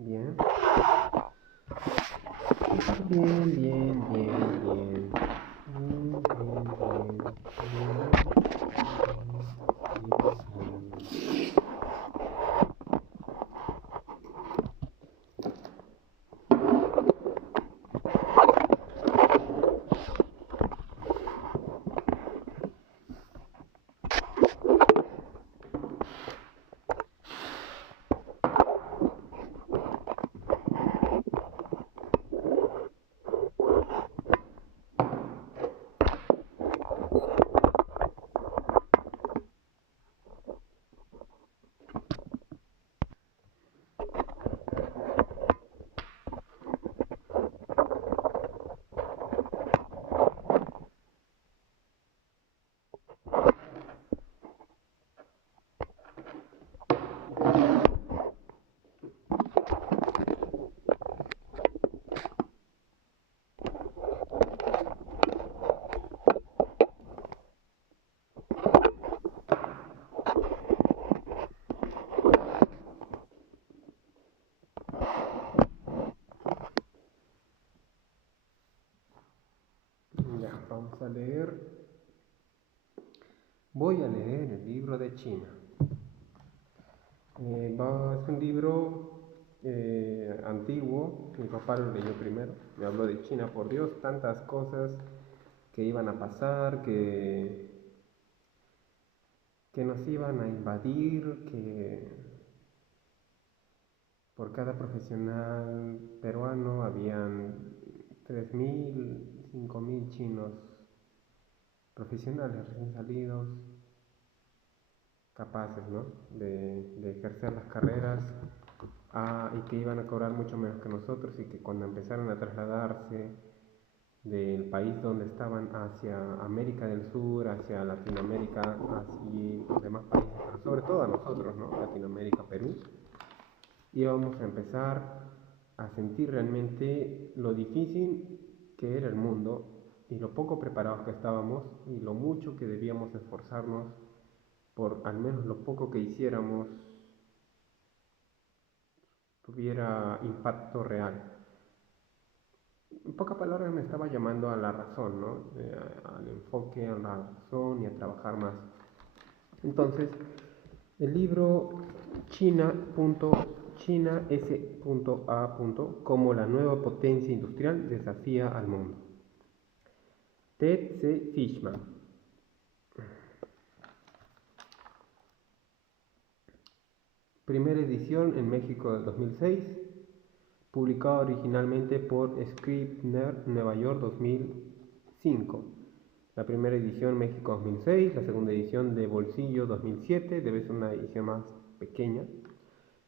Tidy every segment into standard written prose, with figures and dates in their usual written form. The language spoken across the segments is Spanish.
Bien. Bien, bien, bien, bien. Bien, bien, bien, bien. Ya, vamos a leer. Voy a leer el libro de China. Es un libro antiguo. Mi papá lo leyó primero. Me habló de China, por Dios, tantas cosas que iban a pasar, que nos iban a invadir, que por cada profesional peruano habían 3.000, 5.000 chinos profesionales recién salidos, capaces, ¿no?, de ejercer las carreras, y que iban a cobrar mucho menos que nosotros, y que cuando empezaron a trasladarse del país donde estaban hacia América del Sur, hacia Latinoamérica y los demás países, pero sobre todo a nosotros, ¿no?, Latinoamérica, Perú, íbamos a empezar a sentir realmente lo difícil que era el mundo y lo poco preparados que estábamos y lo mucho que debíamos esforzarnos por al menos lo poco que hiciéramos tuviera impacto real. En pocas palabras me estaba llamando a la razón, ¿no? Al enfoque, a la razón y a trabajar más. Entonces, el libro China S.A. como la nueva potencia industrial desafía al mundo. Ted C. Fishman. Primera edición en México del 2006. Publicado originalmente por Scribner, Nueva York 2005. La primera edición México 2006, la segunda edición de Bolsillo 2007, debe ser una edición más pequeña,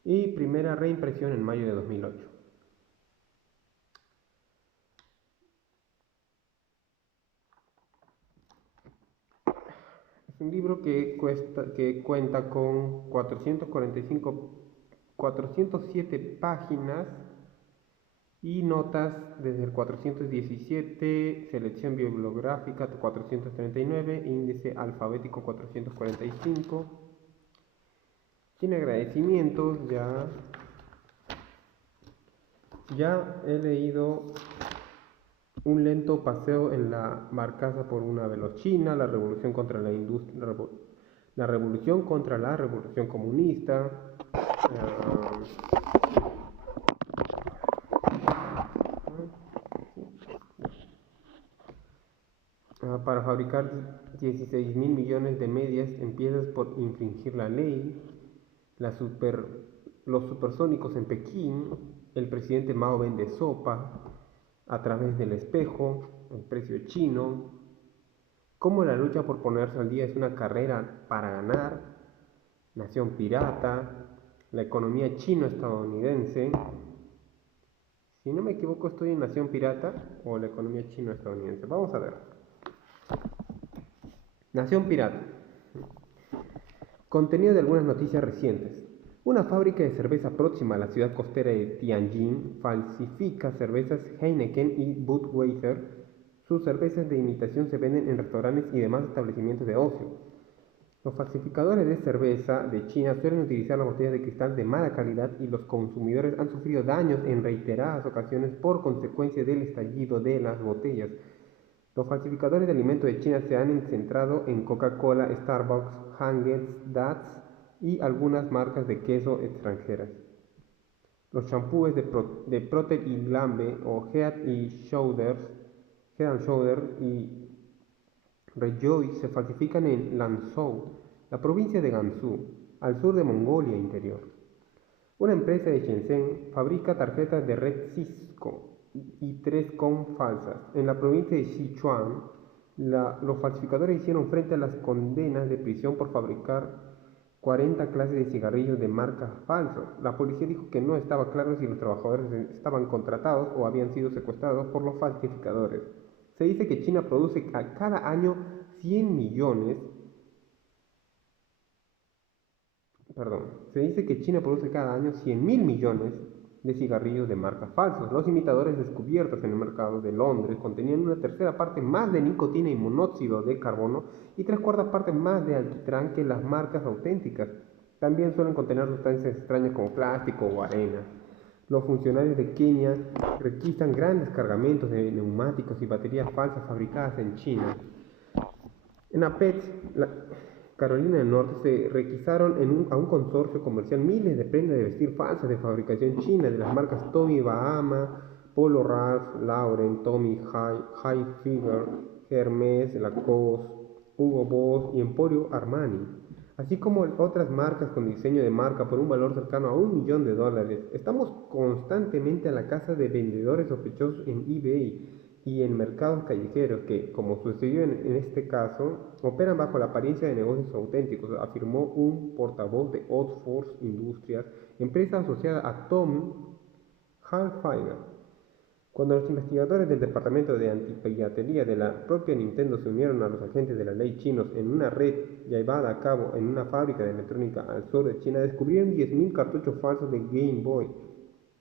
y primera reimpresión en mayo de 2008. Es un libro que cuenta con 407 páginas y notas desde el 417, selección bibliográfica 439, índice alfabético 445. Tiene agradecimientos, ya he leído Un lento paseo en la barcaza por una veloz China, la revolución contra la industria, la revolución contra la revolución comunista, para fabricar 16.000 millones de medias empiezas por infringir la ley, los supersónicos en Pekín, el presidente Mao vende sopa, a través del espejo, el precio chino, cómo la lucha por ponerse al día es una carrera para ganar, nación pirata, la economía chino-estadounidense. Si no me equivoco, estoy en Nación Pirata o la economía chino-estadounidense. Vamos a ver. Nación Pirata. Contenido de algunas noticias recientes. Una fábrica de cerveza próxima a la ciudad costera de Tianjin falsifica cervezas Heineken y Budweiser. Sus cervezas de imitación se venden en restaurantes y demás establecimientos de ocio. Los falsificadores de cerveza de China suelen utilizar las botellas de cristal de mala calidad y los consumidores han sufrido daños en reiteradas ocasiones por consecuencia del estallido de las botellas. Los falsificadores de alimentos de China se han centrado en Coca-Cola, Starbucks, Häagen-Dazs y algunas marcas de queso extranjeras. Los champúes de Procter y Gamble o Head and Shoulders y Rejoice se falsifican en Lanzhou, la provincia de Gansu, al sur de Mongolia Interior. Una empresa de Shenzhen fabrica tarjetas de red Cisco y 3Com falsas. En la provincia de Sichuan, los falsificadores hicieron frente a las condenas de prisión por fabricar 40 clases de cigarrillos de marca falsos. La policía dijo que no estaba claro si los trabajadores estaban contratados o habían sido secuestrados por los falsificadores. Se dice que China produce cada año 100 millones Se dice que China produce cada año 100.000 millones de cigarrillos de marca falsos. Los imitadores descubiertos en el mercado de Londres contenían una tercera parte más de nicotina y monóxido de carbono y 3/4 partes más de alquitrán que las marcas auténticas. También suelen contener sustancias extrañas como plástico o arena. Los funcionarios de Kenia requistan grandes cargamentos de neumáticos y baterías falsas fabricadas en China. En Apex, Carolina del Norte, se requisaron a un consorcio comercial miles de prendas de vestir falsas de fabricación china de las marcas Tommy Bahama, Polo Ralph Lauren, Tommy Hilfiger, Hermes, Lacoste, Hugo Boss y Emporio Armani, así como otras marcas con diseño de marca por un valor cercano a $1 millón. Estamos constantemente a la caza de vendedores sospechosos en eBay y en mercados callejeros que, como sucedió en este caso, operan bajo la apariencia de negocios auténticos, afirmó un portavoz de Oxford Industries, empresa asociada a Tommy Hilfiger. Cuando los investigadores del Departamento de Antipiratería de la propia Nintendo se unieron a los agentes de la ley chinos en una red llevada a cabo en una fábrica de electrónica al sur de China, descubrieron 10.000 cartuchos falsos de Game Boy.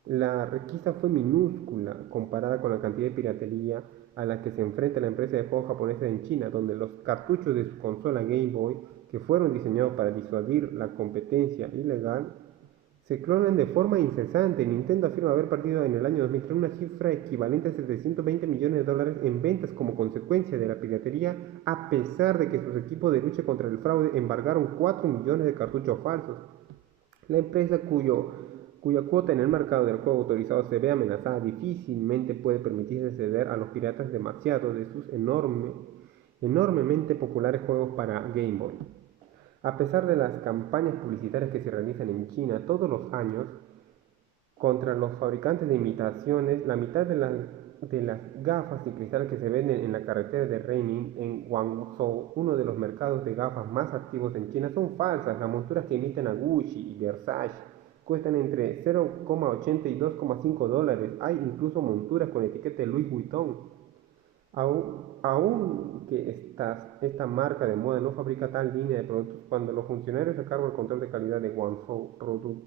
La requisa fue minúscula comparada con la cantidad de piratería a la que se enfrenta la empresa de juegos japonesa en China, donde los cartuchos de su consola Game Boy, que fueron diseñados para disuadir la competencia ilegal, se clonan de forma incesante. Nintendo afirma haber perdido en el año 2003 una cifra equivalente a $720 millones en ventas como consecuencia de la piratería, a pesar de que sus equipos de lucha contra el fraude embargaron 4 millones de cartuchos falsos. La empresa cuya cuota en el mercado del juego autorizado se ve amenazada difícilmente puede permitirse ceder a los piratas demasiado de sus enormemente populares juegos para Game Boy. A pesar de las campañas publicitarias que se realizan en China todos los años contra los fabricantes de imitaciones, la mitad de las gafas de cristal que se venden en la carretera de Reining en Guangzhou, uno de los mercados de gafas más activos en China, son falsas. Las monturas que imitan a Gucci y Versace cuestan entre $0,80 y $2,5. Hay incluso monturas con etiqueta de Louis Vuitton. Aunque esta marca de moda no fabrica tal línea de productos, cuando los funcionarios a cargo del control de calidad de Guangzhou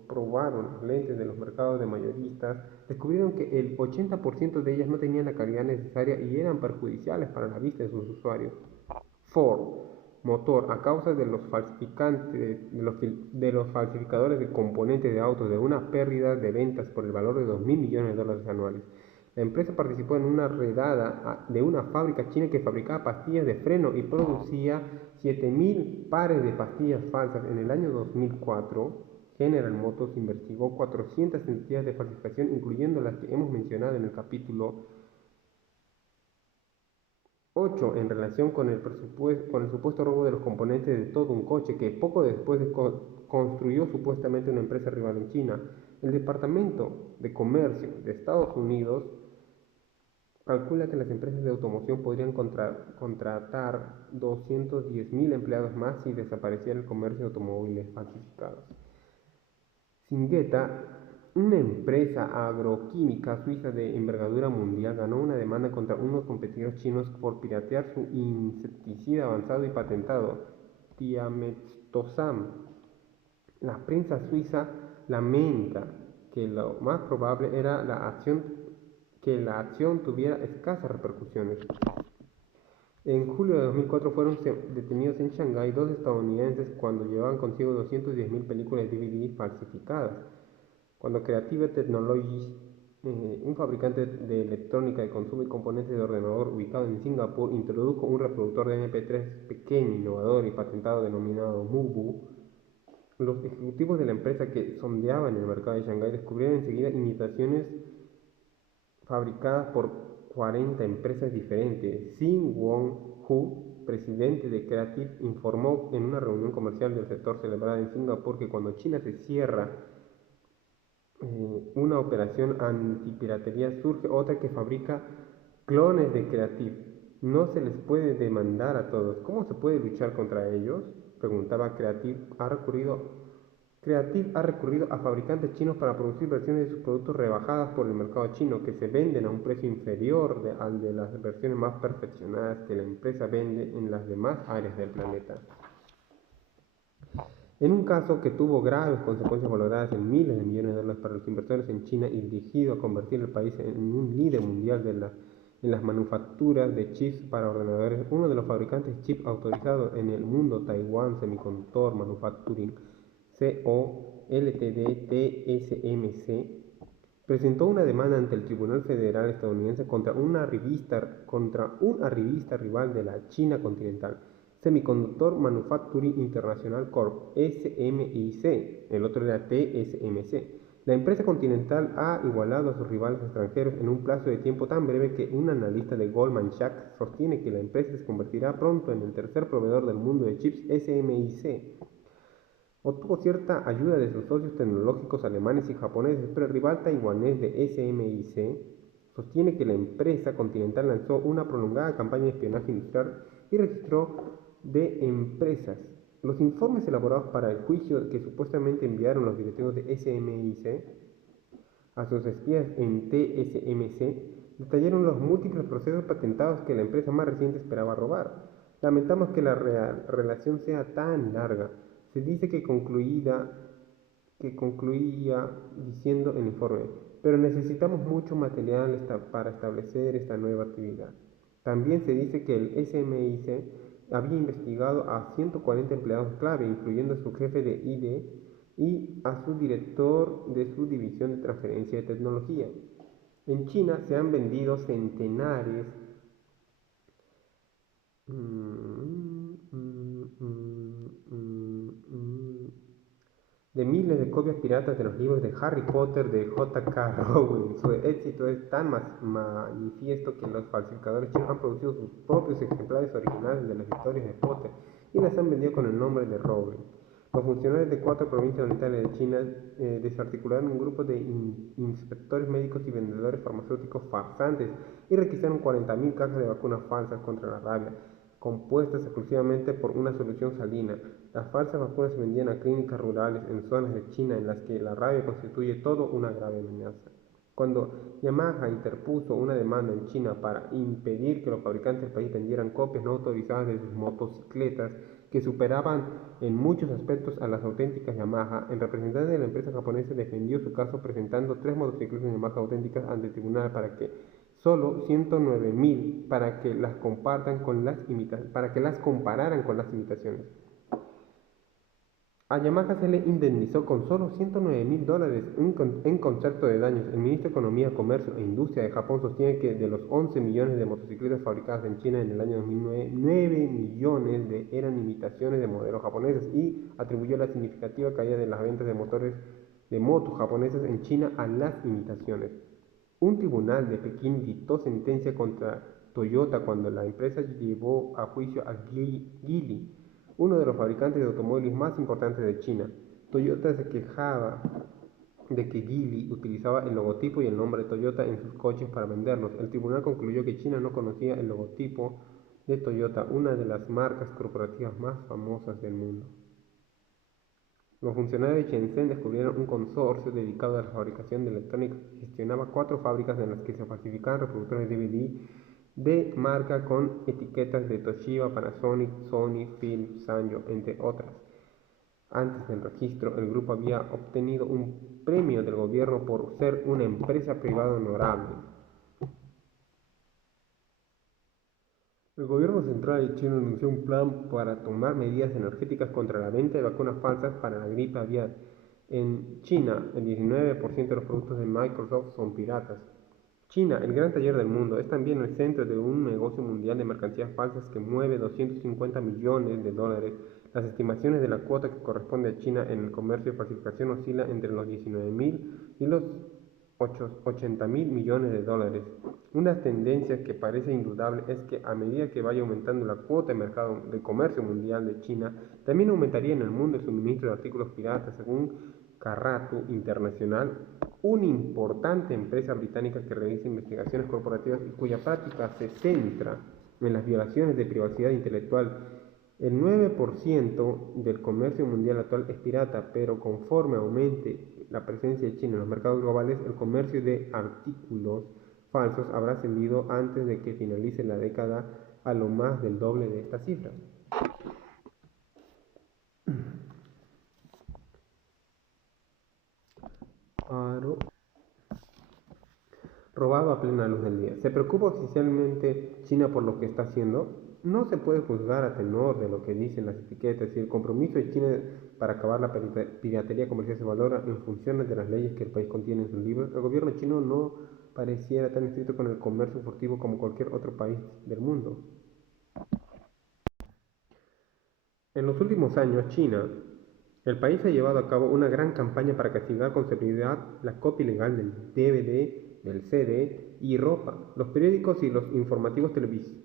probaron las lentes de los mercados de mayoristas, descubrieron que el 80% de ellas no tenían la calidad necesaria y eran perjudiciales para la vista de sus usuarios. Ford Motor, a causa de los falsificadores de componentes de autos, de una pérdida de ventas por el valor de $2.000 millones anuales. La empresa participó en una redada de una fábrica china que fabricaba pastillas de freno y producía 7.000 pares de pastillas falsas. En el año 2004, General Motors investigó 400 entidades de falsificación, incluyendo las que hemos mencionado en el capítulo 8, en relación con el supuesto robo de los componentes de todo un coche que poco después construyó supuestamente una empresa rival en China. El Departamento de Comercio de Estados Unidos calcula que las empresas de automoción podrían contratar 210.000 empleados más si desapareciera el comercio de automóviles falsificados. Syngenta, una empresa agroquímica suiza de envergadura mundial, ganó una demanda contra unos competidores chinos por piratear su insecticida avanzado y patentado, Thiametosam. La prensa suiza lamenta que lo más probable era que la acción tuviera escasas repercusiones. En julio de 2004 fueron detenidos en Shanghái dos estadounidenses cuando llevaban consigo 210.000 películas DVD falsificadas. Cuando Creative Technologies, un fabricante de electrónica de consumo y componentes de ordenador ubicado en Singapur, introdujo un reproductor de MP3 pequeño, innovador y patentado denominado Mubu, los ejecutivos de la empresa que sondeaban el mercado de Shanghái descubrieron enseguida imitaciones fabricadas por 40 empresas diferentes. Sin Wong-Hu, presidente de Creative, informó en una reunión comercial del sector celebrada en Singapur que cuando China se cierra una operación antipiratería, surge otra que fabrica clones de Creative. No se les puede demandar a todos. ¿Cómo se puede luchar contra ellos? Preguntaba Creative. Creative ha recurrido a fabricantes chinos para producir versiones de sus productos rebajadas por el mercado chino, que se venden a un precio inferior al de las versiones más perfeccionadas que la empresa vende en las demás áreas del planeta. En un caso que tuvo graves consecuencias valoradas en miles de millones de dólares para los inversores en China y dirigido a convertir el país en un líder mundial en las manufacturas de chips para ordenadores, uno de los fabricantes de chips autorizados en el mundo, Taiwan Semiconductor Manufacturing Co., Ltd. TSMC, presentó una demanda ante el Tribunal Federal estadounidense contra un arribista rival de la China continental, Semiconductor Manufacturing International Corp. SMIC, el otro era TSMC. La empresa continental ha igualado a sus rivales extranjeros en un plazo de tiempo tan breve que un analista de Goldman Sachs sostiene que la empresa se convertirá pronto en el tercer proveedor del mundo de chips. SMIC obtuvo cierta ayuda de sus socios tecnológicos alemanes y japoneses, pero el rival taiwanés de SMIC sostiene que la empresa continental lanzó una prolongada campaña de espionaje industrial y registró de empresas. Los informes elaborados para el juicio que supuestamente enviaron los directivos de SMIC a sus espías en TSMC detallaron los múltiples procesos patentados que la empresa más reciente esperaba robar. Lamentamos que la relación sea tan larga. Se dice que concluía diciendo el informe, pero necesitamos mucho material para establecer esta nueva actividad. También se dice que el SMIC había investigado a 140 empleados clave, incluyendo a su jefe de ID y a su director de su división de transferencia de tecnología. En China se han vendido centenares de miles de copias piratas de los libros de Harry Potter de J.K. Rowling. Su éxito es tan manifiesto que los falsificadores chinos han producido sus propios ejemplares originales de las historias de Potter y las han vendido con el nombre de Rowling. Los funcionarios de 4 provincias orientales de China desarticularon un grupo de inspectores médicos y vendedores farmacéuticos farsantes y requisaron 40.000 cajas de vacunas falsas contra la rabia, compuestas exclusivamente por una solución salina. Las falsas vacunas se vendían a clínicas rurales en zonas de China en las que la rabia constituye todo una grave amenaza. Cuando Yamaha interpuso una demanda en China para impedir que los fabricantes del país vendieran copias no autorizadas de sus motocicletas, que superaban en muchos aspectos a las auténticas Yamaha, el representante de la empresa japonesa defendió su caso presentando 3 motocicletas Yamaha auténticas ante el tribunal para que solo 109.000 para que las compararan con las imitaciones. A Yamaha se le indemnizó con solo $109.000 en concepto de daños. El ministro de Economía, Comercio e Industria de Japón sostiene que de los 11 millones de motocicletas fabricadas en China en el año 2009, 9 millones eran imitaciones de modelos japoneses y atribuyó la significativa caída de las ventas de motores de motos japoneses en China a las imitaciones. Un tribunal de Pekín dictó sentencia contra Toyota cuando la empresa llevó a juicio a Geely, uno de los fabricantes de automóviles más importantes de China. Toyota se quejaba de que Geely utilizaba el logotipo y el nombre de Toyota en sus coches para venderlos. El tribunal concluyó que China no conocía el logotipo de Toyota, una de las marcas corporativas más famosas del mundo. Los funcionarios de Shenzhen descubrieron un consorcio dedicado a la fabricación de electrónica que gestionaba 4 fábricas en las que se falsificaban reproductores de DVD de marca con etiquetas de Toshiba, Panasonic, Sony, Philips, Sanyo, entre otras. Antes del registro, el grupo había obtenido un premio del gobierno por ser una empresa privada honorable. El gobierno central de China anunció un plan para tomar medidas energéticas contra la venta de vacunas falsas para la gripe aviar. En China, el 19% de los productos de Microsoft son piratas. China, el gran taller del mundo, es también el centro de un negocio mundial de mercancías falsas que mueve 250 millones de dólares. Las estimaciones de la cuota que corresponde a China en el comercio de falsificación oscila entre los 19.000 y los 80.000 millones de dólares. Una tendencia que parece indudable es que a medida que vaya aumentando la cuota de mercado de comercio mundial de China, también aumentaría en el mundo el suministro de artículos piratas, según Carratu Internacional, una importante empresa británica que realiza investigaciones corporativas y cuya práctica se centra en las violaciones de privacidad intelectual. El 9% del comercio mundial actual es pirata, pero conforme aumente la presencia de China en los mercados globales, el comercio de artículos falsos habrá ascendido antes de que finalice la década a lo más del doble de esta cifra. Aro robado a plena luz del día. ¿Se preocupa oficialmente China por lo que está haciendo? No se puede juzgar a tenor de lo que dicen las etiquetas y el compromiso de China para acabar la piratería comercial se valora en función de las leyes que el país contiene en sus libros. El gobierno chino no pareciera tan estricto con el comercio furtivo como cualquier otro país del mundo. En los últimos años, China, el país ha llevado a cabo una gran campaña para castigar con severidad la copia ilegal del DVD, del CD y ropa. Los periódicos y los informativos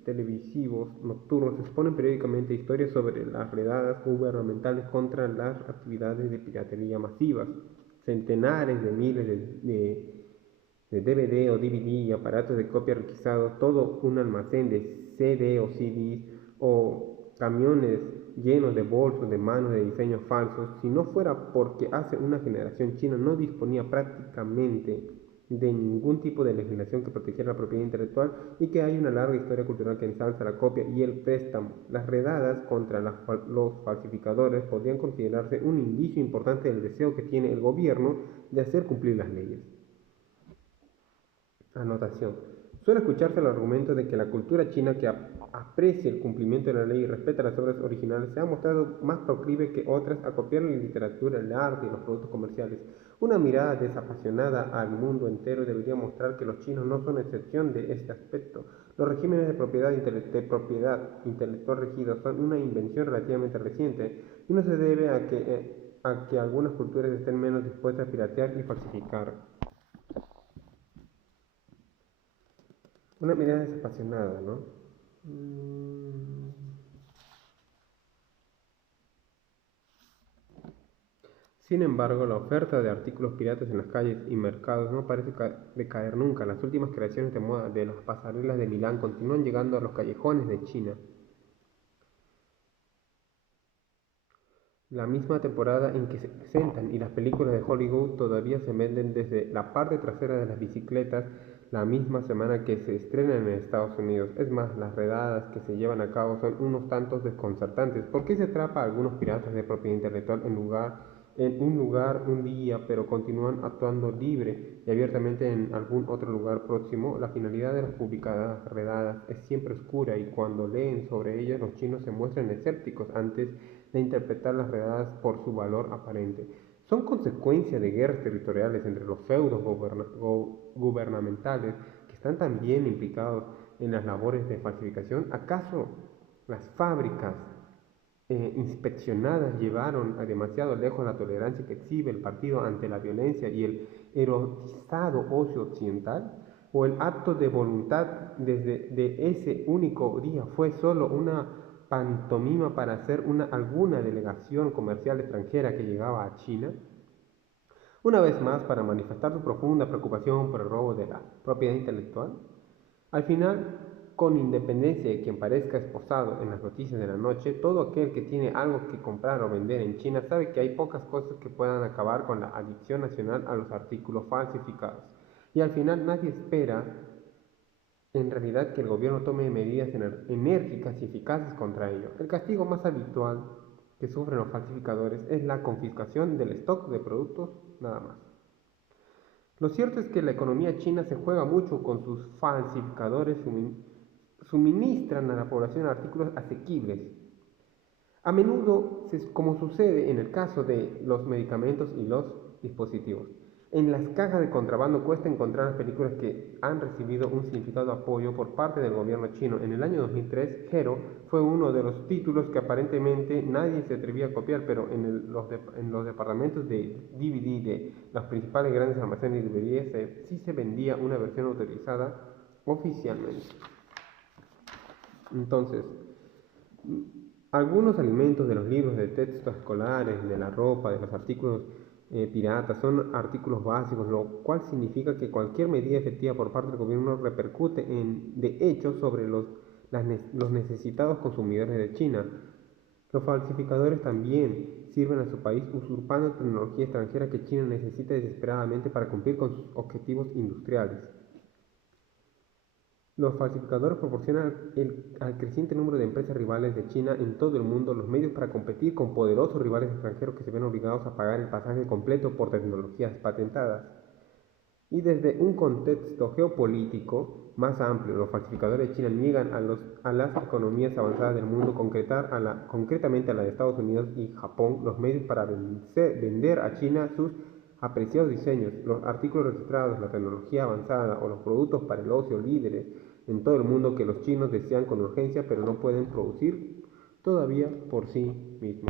televisivos nocturnos exponen periódicamente historias sobre las redadas gubernamentales contra las actividades de piratería masivas. Centenares de miles de DVD o DVD y aparatos de copia requisados, todo un almacén de CD o CDs o camiones llenos de bolsos de manos de diseños falsos. Si no fuera porque hace una generación China no disponía prácticamente de ningún tipo de legislación que protegiera la propiedad intelectual y que hay una larga historia cultural que ensalza la copia y el préstamo. Las redadas contra los falsificadores podrían considerarse un indicio importante del deseo que tiene el gobierno de hacer cumplir las leyes. Anotación. Suele escucharse el argumento de que la cultura china que aprecia el cumplimiento de la ley y respeta las obras originales se ha mostrado más proclive que otras a copiar la literatura, el arte y los productos comerciales. Una mirada desapasionada al mundo entero debería mostrar que los chinos no son excepción de este aspecto. Los regímenes de propiedad intelectual regidos son una invención relativamente reciente y no se debe a que algunas culturas estén menos dispuestas a piratear y falsificar. Una mirada desapasionada, ¿no? Sin embargo, la oferta de artículos piratas en las calles y mercados no parece decaer nunca. Las últimas creaciones de moda de las pasarelas de Milán continúan llegando a los callejones de China. La misma temporada en que se presentan y las películas de Hollywood todavía se venden desde la parte trasera de las bicicletas la misma semana que se estrenan en Estados Unidos. Es más, las redadas que se llevan a cabo son unos tantos desconcertantes. ¿Por qué se atrapa a algunos piratas de propiedad intelectual en un lugar un día, pero continúan actuando libre y abiertamente en algún otro lugar próximo? La finalidad de las publicadas redadas es siempre oscura y cuando leen sobre ellas los chinos se muestran escépticos antes de interpretar las redadas por su valor aparente. Son consecuencia de guerras territoriales entre los feudos gubernamentales que están también implicados en las labores de falsificación. ¿Acaso las fábricas inspeccionadas llevaron a demasiado lejos la tolerancia que exhibe el partido ante la violencia y el erotizado ocio occidental? ¿O el acto de voluntad de ese único día fue solo una pantomima para hacer alguna delegación comercial extranjera que llegaba a China? Una vez más, para manifestar su profunda preocupación por el robo de la propiedad intelectual. Al final, con independencia de quien parezca esposado en las noticias de la noche, todo aquel que tiene algo que comprar o vender en China sabe que hay pocas cosas que puedan acabar con la adicción nacional a los artículos falsificados. Y al final nadie espera en realidad que el gobierno tome medidas enérgicas y eficaces contra ello. El castigo más habitual que sufren los falsificadores es la confiscación del stock de productos nada más. Lo cierto es que la economía china se juega mucho con sus falsificadores suministran a la población artículos asequibles. A menudo, como sucede en el caso de los medicamentos y los dispositivos, en las cajas de contrabando cuesta encontrar las películas que han recibido un significado apoyo por parte del gobierno chino. En el año 2003, Hero fue uno de los títulos que aparentemente nadie se atrevía a copiar, pero en los departamentos de DVD de los principales grandes almacenes de DVD sí se vendía una versión autorizada oficialmente. Entonces, algunos alimentos de los libros de texto escolares, de la ropa, de los artículos piratas, son artículos básicos, lo cual significa que cualquier medida efectiva por parte del gobierno repercute de hecho sobre los necesitados consumidores de China. Los falsificadores también sirven a su país usurpando tecnología extranjera que China necesita desesperadamente para cumplir con sus objetivos industriales. Los falsificadores proporcionan al creciente número de empresas rivales de China en todo el mundo los medios para competir con poderosos rivales extranjeros que se ven obligados a pagar el pasaje completo por tecnologías patentadas. Y desde un contexto geopolítico más amplio, los falsificadores de China niegan a las economías avanzadas del mundo, concretamente a la de Estados Unidos y Japón, los medios para vender a China sus apreciados diseños, los artículos registrados, la tecnología avanzada o los productos para el ocio líderes en todo el mundo que los chinos desean con urgencia pero no pueden producir todavía por sí mismos.